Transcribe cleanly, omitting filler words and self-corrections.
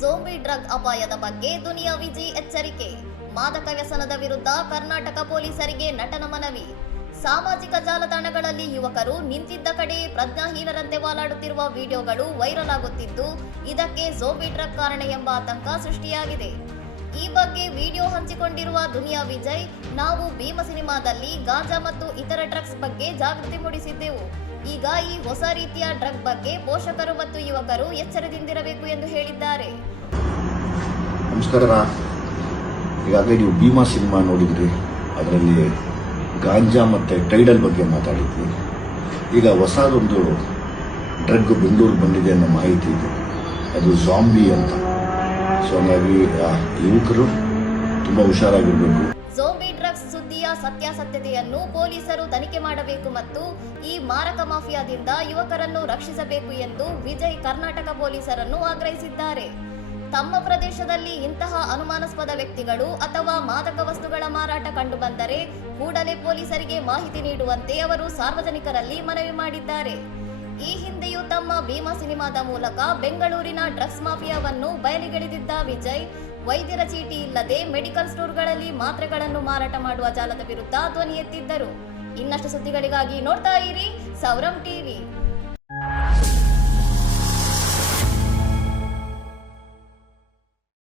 Zombie drug ಅಪಾಯದ ಬಗ್ಗೆ ದುನಿಯಾ ವಿಜಯ್ ಎಚ್ಚರಿಕೆ. ಮಾದಕ ವ್ಯಸನದ ವಿರುದ್ಧ ಕರ್ನಾಟಕ ಪೊಲೀಸರಿಗೆ ನಟನ ಮನವಿ. ಸಾಮಾಜಿಕ ಜಾಲತಾಣಗಳಲ್ಲಿ ಯುವಕರು ನಿಂತಿದ್ದ ಕಡೆ ಪ್ರಜ್ಞಾಹೀನರಂತೆ ವಾಲಾಡುತ್ತಿರುವ ವಿಡಿಯೋಗಳು ವೈರಲ್ ಆಗುತ್ತಿದ್ದು, ಇದಕ್ಕೆ ಝೋಂಬಿ ಡ್ರಗ್ ಕಾರಣ ಎಂಬ ಆತಂಕ ಸೃಷ್ಟಿಯಾಗಿದೆ. ಈ ಬಗ್ಗೆ ವಿಡಿಯೋ ಹಂಚಿಕೊಂಡಿರುವ ದುನಿಯಾ ವಿಜಯ್, ನಾವು ಭೀಮ ಸಿನಿಮಾದಲ್ಲಿ ಗಾಂಜಾ ಮತ್ತು ಇತರ ಡ್ರಗ್ಸ್ ಬಗ್ಗೆ ಜಾಗೃತಿ ಮೂಡಿಸಿದ್ದೆವು. ಈಗ ಈ ಹೊಸ ರೀತಿಯ ಡ್ರಗ್ ಬಗ್ಗೆ ಪೋಷಕರು ಮತ್ತು ಯುವಕರು ಎಚ್ಚರದಿಂದಿರಬೇಕು ಎಂದು ಹೇಳಿದ್ದಾರೆ. ನಮಸ್ಕಾರ. ಈಗಾಗಲೇ ನೀವು ಭೀಮಾ ಸಿನಿಮಾ ನೋಡಿದ್ರಿ. ಅದರಲ್ಲಿ ಗಾಂಜಾ ಮತ್ತು ಟೈಡಲ್ ಬಗ್ಗೆ ಮಾತಾಡಿದ್ವಿ. ಈಗ ಹೊಸದೊಂದು ಡ್ರಗ್ ಬೆಂಗಳೂರು ಬಂದಿದೆ ಅನ್ನೋ ಮಾಹಿತಿ ಇದೆ. ಅದು ಝಾಂಬಿ ಅಂತ. ಸೊ ಹಾಗಾಗಿ ಯುವಕರು ತುಂಬ ಹುಷಾರಾಗಿರಬೇಕು. ಝೋಂಬಿ ಡ್ರಗ್ಸ್ ಸುದ್ದಿಯ ಸತ್ಯಾಸತ್ಯತೆಯನ್ನು ಪೊಲೀಸರು ತನಿಖೆ ಮಾಡಬೇಕು ಮತ್ತು ಈ ಮಾರಕ ಮಾಫಿಯಾದಿಂದ ಯುವಕರನ್ನು ರಕ್ಷಿಸಬೇಕು ಎಂದು ವಿಜಯ್ ಕರ್ನಾಟಕ ಪೊಲೀಸರನ್ನು ಆಗ್ರಹಿಸಿದ್ದಾರೆ. ತಮ್ಮ ಪ್ರದೇಶದಲ್ಲಿ ಇಂತಹ ಅನುಮಾನಾಸ್ಪದ ವ್ಯಕ್ತಿಗಳು ಅಥವಾ ಮಾದಕ ವಸ್ತುಗಳ ಮಾರಾಟ ಕಂಡುಬಂದರೆ ಕೂಡಲೇ ಪೊಲೀಸರಿಗೆ ಮಾಹಿತಿ ನೀಡುವಂತೆ ಅವರು ಸಾರ್ವಜನಿಕರಲ್ಲಿ ಮನವಿ ಮಾಡಿದ್ದಾರೆ. ಈ ಹಿಂದೆಯೂ ತಮ್ಮ ಭೀಮಾ ಸಿನಿಮಾದ ಮೂಲಕ ಬೆಂಗಳೂರಿನ ಡ್ರಗ್ಸ್ ಮಾಫಿಯಾವನ್ನು ಬಯಲಿಗೆಳೆದಿದ್ದ ವಿಜಯ್, ವೈದ್ಯರ ಚೀಟಿ ಇಲ್ಲದೆ ಮೆಡಿಕಲ್ ಸ್ಟೋರ್ಗಳಲ್ಲಿ ಮಾತ್ರೆಗಳನ್ನು ಮಾರಾಟ ಮಾಡುವ ಜಾಲದ ವಿರುದ್ಧ ಧ್ವನಿ ಎತ್ತಿದ್ದರು. ಇನ್ನಷ್ಟು ಸುದ್ದಿಗಳಿಗಾಗಿ ನೋಡ್ತಾ ಇರಿ ಸೌರಂ ಟಿವಿ.